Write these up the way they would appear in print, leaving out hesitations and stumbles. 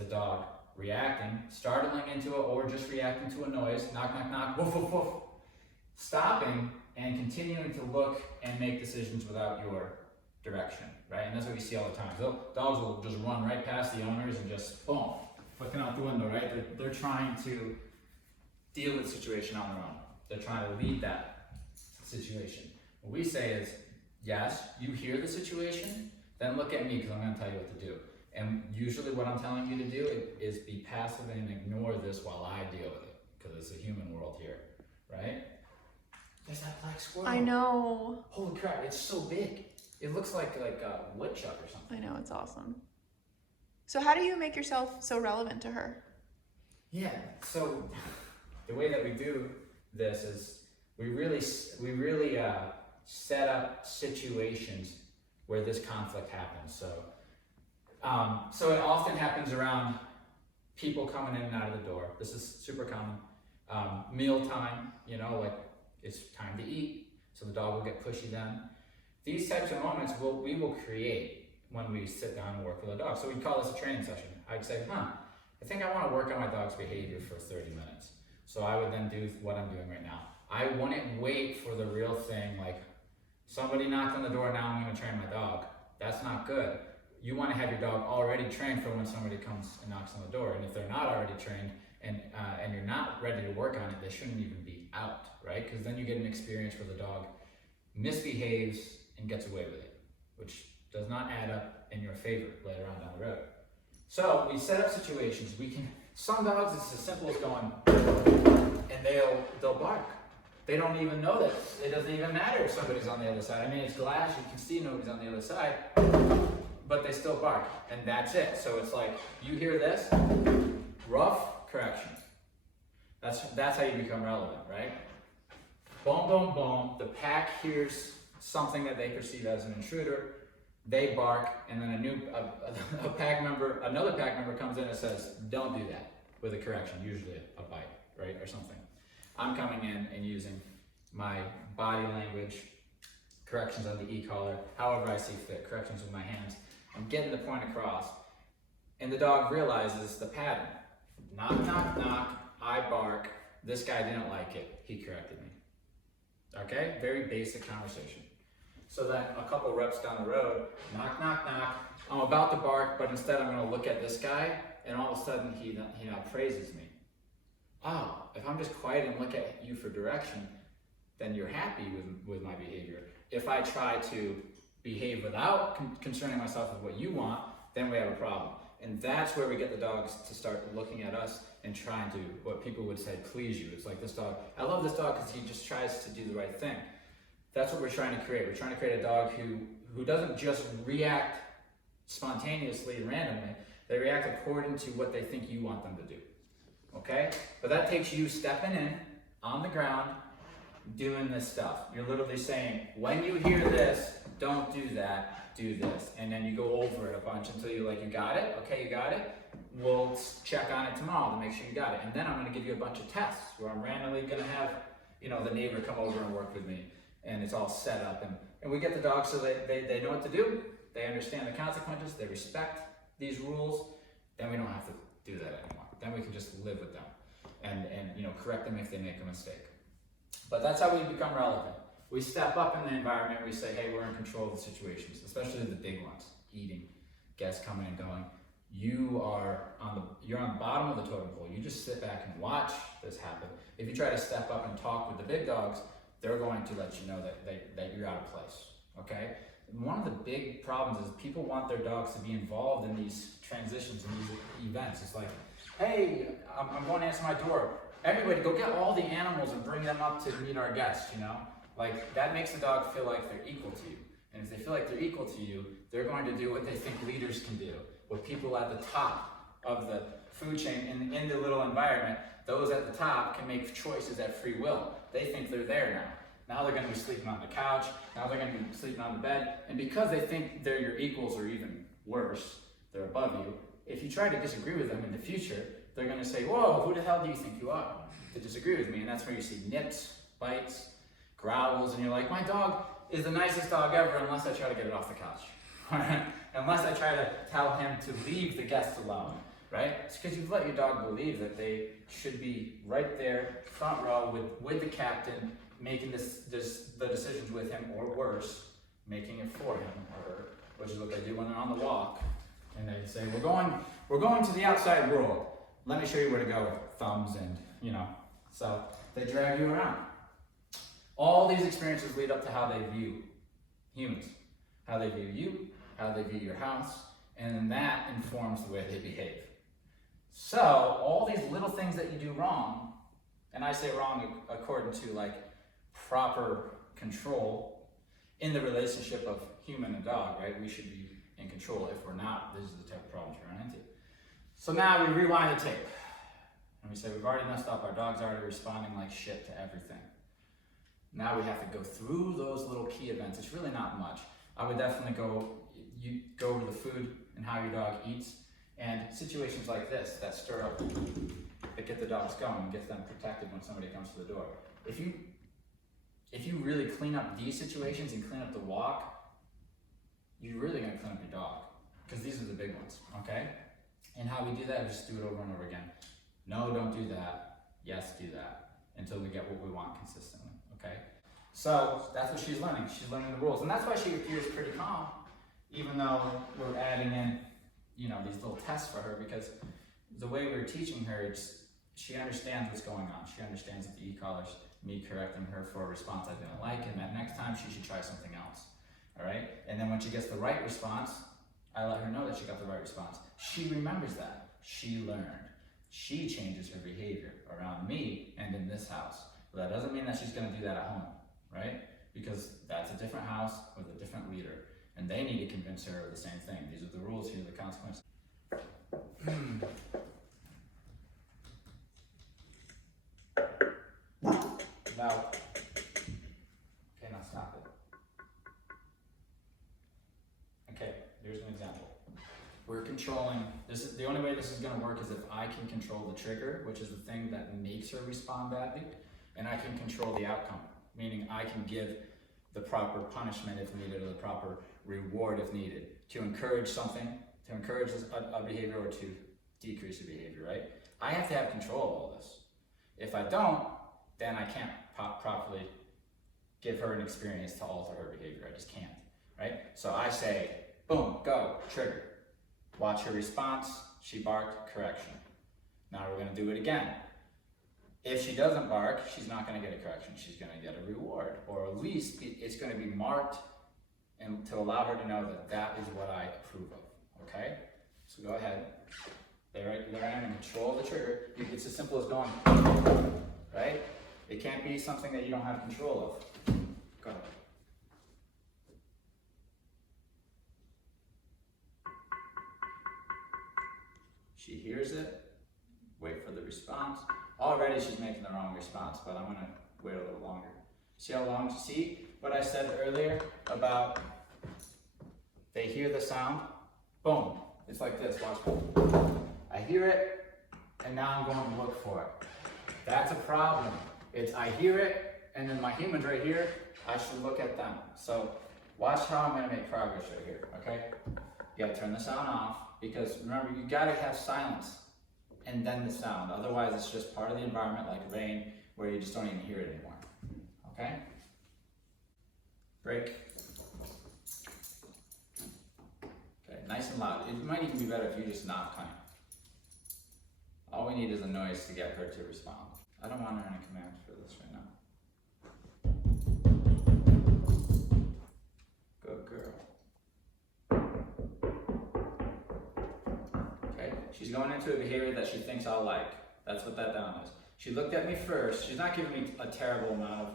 the dog reacting, startling into it, or just reacting to a noise, knock, knock, knock, woof, woof, woof, stopping and continuing to look and make decisions without your direction, right? And that's what we see all the time. Dogs will just run right past the owners and just, boom, looking out the window, right? They're trying to deal with the situation on their own. They're trying to lead that situation. What we say is, yes, you hear the situation, then look at me because I'm going to tell you what to do. And usually what I'm telling you to do is be passive and ignore this while I deal with it, because it's a human world here, right? There's that black squirrel. I know. Holy crap, it's so big. It looks like a woodchuck or something. I know, it's awesome. So how do you make yourself so relevant to her? Yeah, so the way that we do this is we really set up situations where this conflict happens. So it often happens around people coming in and out of the door. This is super common. Meal time, like it's time to eat, so the dog will get pushy then. These types of moments we will create when we sit down and work with a dog. So we call this a training session. I'd say, I think I want to work on my dog's behavior for 30 minutes. So I would then do what I'm doing right now. I wouldn't wait for the real thing, like somebody knocked on the door, now I'm going to train my dog. That's not good. You want to have your dog already trained for when somebody comes and knocks on the door. And if they're not already trained and you're not ready to work on it, they shouldn't even be out, right? Because then you get an experience where the dog misbehaves and gets away with it, which does not add up in your favor later on down the road. So we set up situations. Some dogs, it's as simple as going, and they'll bark. They don't even know that. It doesn't even matter if somebody's on the other side. I mean, it's glass, you can see nobody's on the other side, but they still bark, and that's it. So it's like, you hear this, rough correction. That's how you become relevant, right? Boom, boom, boom. The pack hears something that they perceive as an intruder. They bark, and then another pack member comes in and says, "Don't do that," with a correction, usually a bite, right, or something. I'm coming in and using my body language, corrections on the e-collar, however I see fit, corrections with my hands. I'm getting the point across, and the dog realizes the pattern. Knock, knock, knock. I bark. This guy didn't like it. He corrected me. Okay? Very basic conversation. So then a couple reps down the road, knock, knock, knock. I'm about to bark, but instead I'm going to look at this guy, and all of a sudden he now praises me. Oh, if I'm just quiet and look at you for direction, then you're happy with my behavior. If I try to behave without concerning myself with what you want, then we have a problem. And that's where we get the dogs to start looking at us and trying to, what people would say, please you. It's like this dog, I love this dog because he just tries to do the right thing. That's what we're trying to create. We're trying to create a dog who doesn't just react spontaneously and randomly. They react according to what they think you want them to do. Okay? But that takes you stepping in on the ground, doing this stuff. You're literally saying, when you hear this, don't do that, do this. And then you go over it a bunch until you're like, you got it? Okay, you got it? We'll check on it tomorrow to make sure you got it. And then I'm going to give you a bunch of tests where I'm randomly going to have, the neighbor come over and work with me. And it's all set up. And we get the dogs so they know what to do. They understand the consequences. They respect these rules. Then we don't have to do that anymore. Then we can just live with them and correct them if they make a mistake. But that's how we become relevant. We step up in the environment. We say, hey, we're in control of the situations, especially the big ones, eating, guests coming and going. You're on the bottom of the totem pole. You just sit back and watch this happen. If you try to step up and talk with the big dogs, they're going to let you know that you're out of place, okay? And one of the big problems is people want their dogs to be involved in these transitions and these events. It's like, hey, I'm going to answer my door. Everybody go get all the animals and bring them up to meet our guests, Like, that makes the dog feel like they're equal to you. And if they feel like they're equal to you, they're going to do what they think leaders can do. What people at the top of the food chain in the little environment, those at the top can make choices at free will. They think they're there now. Now they're going to be sleeping on the couch. Now they're going to be sleeping on the bed. And because they think they're your equals or even worse, they're above you, if you try to disagree with them in the future, they're going to say, whoa, who the hell do you think you are to disagree with me? And that's where you see nips, bites, growls, and you're like, my dog is the nicest dog ever unless I try to get it off the couch. Unless I try to tell him to leave the guests alone. right? It's because you've let your dog believe that they should be right there, front row with the captain, making the decisions with him, or worse, making it for him or her, which is what they do when they're on the walk. And they say, we're going to the outside world. Let me show you where to go with thumbs and, so they drag you around. All these experiences lead up to how they view humans, how they view you, how they view your house, and then that informs the way they behave. So all these little things that you do wrong, and I say wrong according to like proper control in the relationship of human and dog, right? We should be in control. If we're not, this is the type of problems we run into. So now we rewind the tape and we say we've already messed up. Our dog's already responding like shit to everything. Now we have to go through those little key events. It's really not much. I would definitely go over the food and how your dog eats, and situations like this that stir up, that get the dogs going and get them protected when somebody comes to the door. If you really clean up these situations and clean up the walk, you're really gonna clean up your dog, because these are the big ones, okay? And how we do that is just do it over and over again. No, don't do that. Yes, do that, until we get what we want consistently. Okay, so that's what she's learning. She's learning the rules, and that's why she appears pretty calm, even though we're adding in, these little tests for her, because the way we're teaching her, she understands what's going on. She understands that the e-collar's me correcting her for a response I didn't like, and that next time she should try something else. All right, and then when she gets the right response, I let her know that she got the right response. She remembers that. She learned. She changes her behavior around me and in this house. But that doesn't mean that she's going to do that at home, right? Because that's a different house with a different leader, and they need to convince her of the same thing. These are the rules, here are the consequences. Now, okay, now stop it. Okay, here's an example. We're controlling, this is the only way this is going to work is if I can control the trigger, which is the thing that makes her respond badly. And I can control the outcome, meaning I can give the proper punishment if needed, or the proper reward if needed, to encourage something, to encourage a behavior, or to decrease a behavior, right? I have to have control of all this. If I don't, then I can't properly give her an experience to alter her behavior. I just can't, right? So I say, boom, go, trigger. Watch her response. She barked, correction. Now we're gonna do it again. If she doesn't bark, she's not going to get a correction. She's going to get a reward, or at least it's going to be marked, and to allow her to know that that is what I approve of. Okay? So go ahead. There I am in control of the trigger. It's as simple as going, right? It can't be something that you don't have control of. Go ahead. She hears it. Wait for the response. Already she's making the wrong response, but I'm gonna wait a little longer. See how long? See what I said earlier about they hear the sound? Boom. It's like this, watch. I hear it, and now I'm going to look for it. That's a problem. It's I hear it, and then my human's right here, I should look at them. So watch how I'm gonna make progress right here, okay? You gotta turn the sound off, because remember, you gotta have silence and then the sound. Otherwise, it's just part of the environment, like rain, where you just don't even hear it anymore. Okay? Break. Okay, nice and loud. It might even be better if you just knock, honey. All we need is a noise to get her to respond. I don't want her in a command for this right now. Good girl. Okay, she's going into a behavior that she thinks I'll like. That's what that down is. She looked at me first. She's not giving me a terrible amount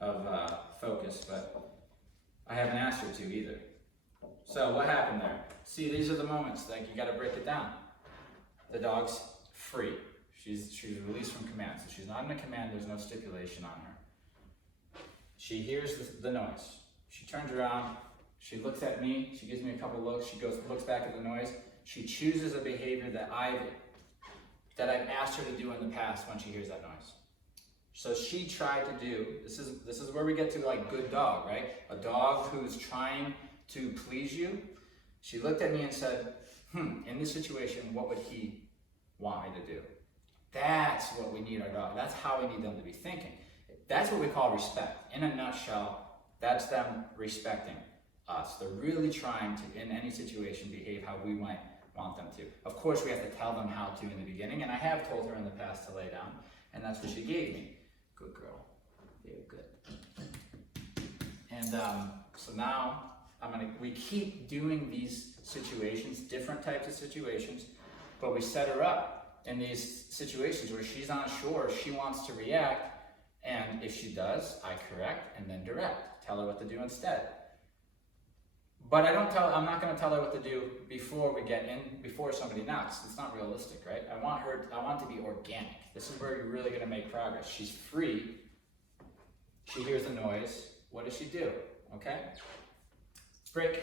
of focus, but I haven't asked her to either. So what happened there? See, these are the moments, like you gotta break it down. The dog's free. She's released from command. So she's not in a command, there's no stipulation on her. She hears the noise. She turns around, she looks at me, she gives me a couple looks, she looks back at the noise. She chooses a behavior that I've asked her to do in the past when she hears that noise. So she tried to do, this is where we get to like good dog, right? A dog who's trying to please you. She looked at me and said, in this situation, what would he want me to do? That's what we need our dog. That's how we need them to be thinking. That's what we call respect. In a nutshell, that's them respecting us. They're really trying to, in any situation, behave how we might want them to. Of course, we have to tell them how to in the beginning, and I have told her in the past to lay down, and that's what she gave me. Good girl. Very good. And so now we keep doing these situations, different types of situations, but we set her up in these situations where she's not sure, she wants to react, and if she does, I correct and then direct. Tell her what to do instead. But I'm not going to tell her what to do before we get in, before somebody knocks. It's not realistic, right? I want it to be organic. This is where you're really going to make progress. She's free. She hears the noise. What does she do? Okay? Break.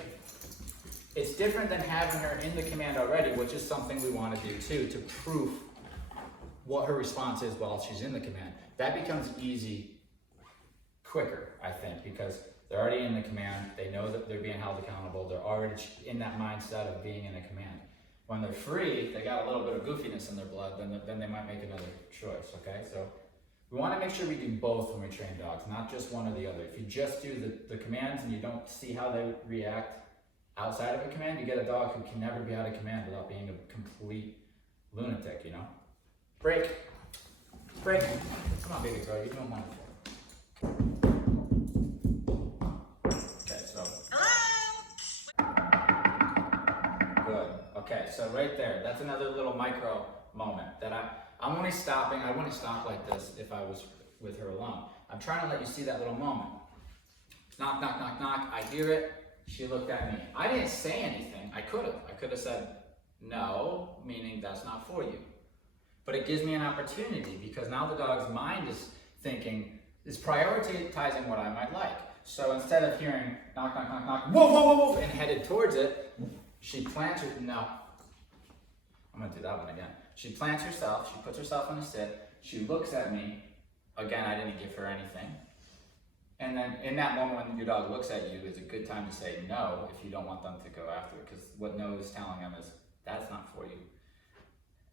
It's different than having her in the command already, which is something we want to do too, to prove what her response is while she's in the command. That becomes easy quicker, I think, because they're already in the command. They know that they're being held accountable. They're already in that mindset of being in a command. When they're free, they got a little bit of goofiness in their blood, then they might make another choice, okay? So we want to make sure we do both when we train dogs, not just one or the other. If you just do the commands and you don't see how they react outside of a command, you get a dog who can never be out of command without being a complete lunatic, you know? Break. Break. Come on, baby girl, you're doing wonderful. Okay, so right there, that's another little micro moment that I'm only stopping. I wouldn't stop like this if I was with her alone. I'm trying to let you see that little moment. Knock, knock, knock, knock. I hear it. She looked at me. I didn't say anything. I could have said no, meaning that's not for you. But it gives me an opportunity because now the dog's mind is prioritizing what I might like. So instead of hearing knock, knock, knock, knock, whoa, whoa, whoa, whoa, and headed towards it, she plants her, no. I'm gonna do that one again. She plants herself, she puts herself on a sit, she looks at me. Again, I didn't give her anything. And then in that moment when your dog looks at you, is a good time to say no if you don't want them to go after it, because what no is telling them is, that's not for you.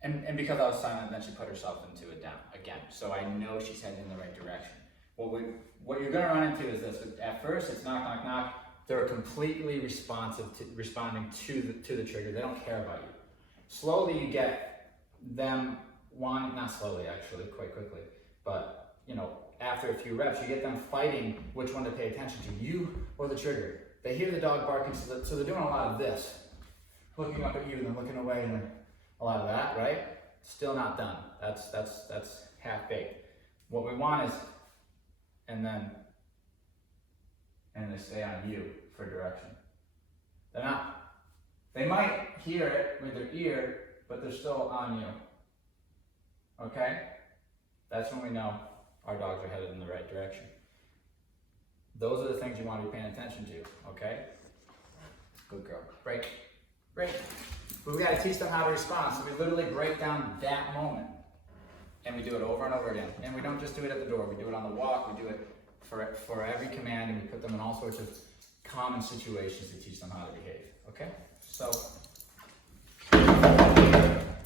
And because I was silent, then she put herself into it down again. So I know she's heading in the right direction. What you're gonna run into is this. At first, it's knock, knock, knock. They're completely responding to the trigger. They don't care about you. Slowly you get them wanting, not slowly actually, quite quickly, but after a few reps, you get them fighting which one to pay attention to, you or the trigger. They hear the dog barking, so they're doing a lot of this. Looking up at you and then looking away and then a lot of that, right? Still not done. That's half baked. What we want is, and they stay on you for direction. They're not. They might hear it with their ear, but they're still on you. Okay? That's when we know our dogs are headed in the right direction. Those are the things you want to be paying attention to, okay? Good girl. Break. Break. But we got to teach them how to respond. So we literally break down that moment. And we do it over and over again. And we don't just do it at the door. We do it on the walk. We do it for every command, and we put them in all sorts of common situations to teach them how to behave. Okay? So,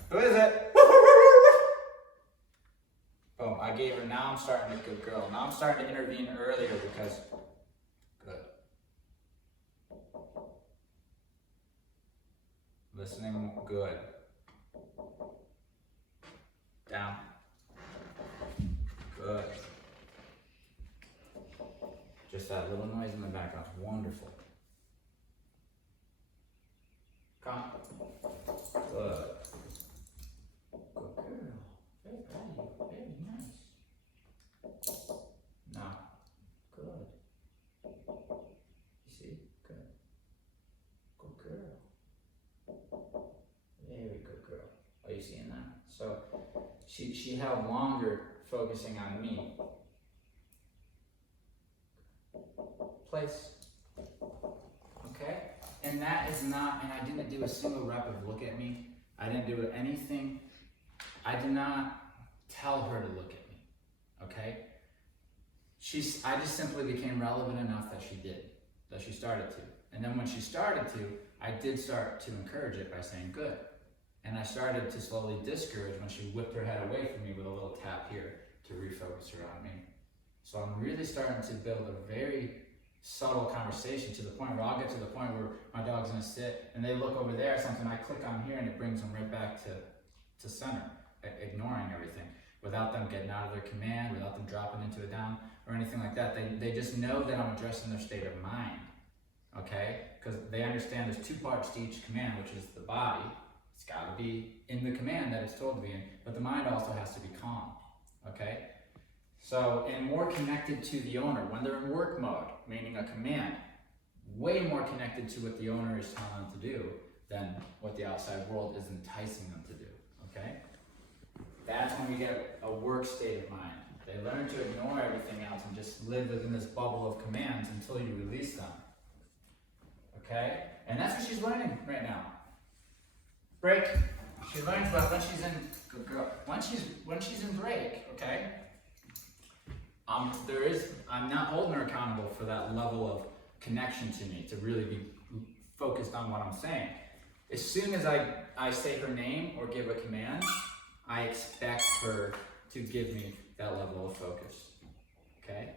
who is it? Boom, I gave her, now I'm starting to good girl. Now I'm starting to intervene earlier because, good. Listening, good. Down. Good. Just that little noise in the background. Wonderful. Come. Good. Good girl. Very pretty. Very nice. Now. Good. You see? Good. Good girl. Very good girl. Are you seeing that? So she held longer focusing on me. Place. Okay? And that is not, and I didn't do a single rep of look at me. I didn't do anything. I did not tell her to look at me. Okay? I just simply became relevant enough that she did. That she started to. And then when she started to, I did start to encourage it by saying good. And I started to slowly discourage when she whipped her head away from me with a little tap here to refocus her on me. So I'm really starting to build a very subtle conversation to the point where I'll get to the point where my dog's gonna sit and they look over there, something I click on here and it brings them right back to center, ignoring everything, without them getting out of their command, without them dropping into a down or anything like that. They just know that I'm addressing their state of mind, okay? Because they understand there's two parts to each command, which is the body. It's gotta be in the command that it's told to be in, but the mind also has to be calm, okay? So, and more connected to the owner. When they're in work mode, meaning a command, way more connected to what the owner is telling them to do than what the outside world is enticing them to do, okay? That's when we get a work state of mind. They learn to ignore everything else and just live within this bubble of commands until you release them, okay? And that's what she's learning right now. Break. She learns about when she's in, good girl, when she's in break, okay? I'm not holding her accountable for that level of connection to me, to really be focused on what I'm saying. As soon as I say her name or give a command, I expect her to give me that level of focus, okay?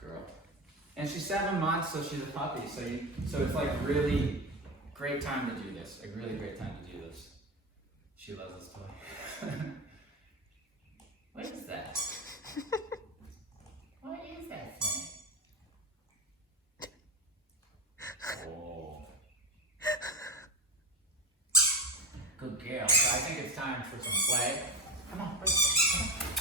Good girl. And she's 7 months, so she's a puppy, so it's like really great time to do this, a really great time to do this. She loves this toy. What is that? What is that thing? Oh. Good girl. So I think it's time for some play. Come on, come on.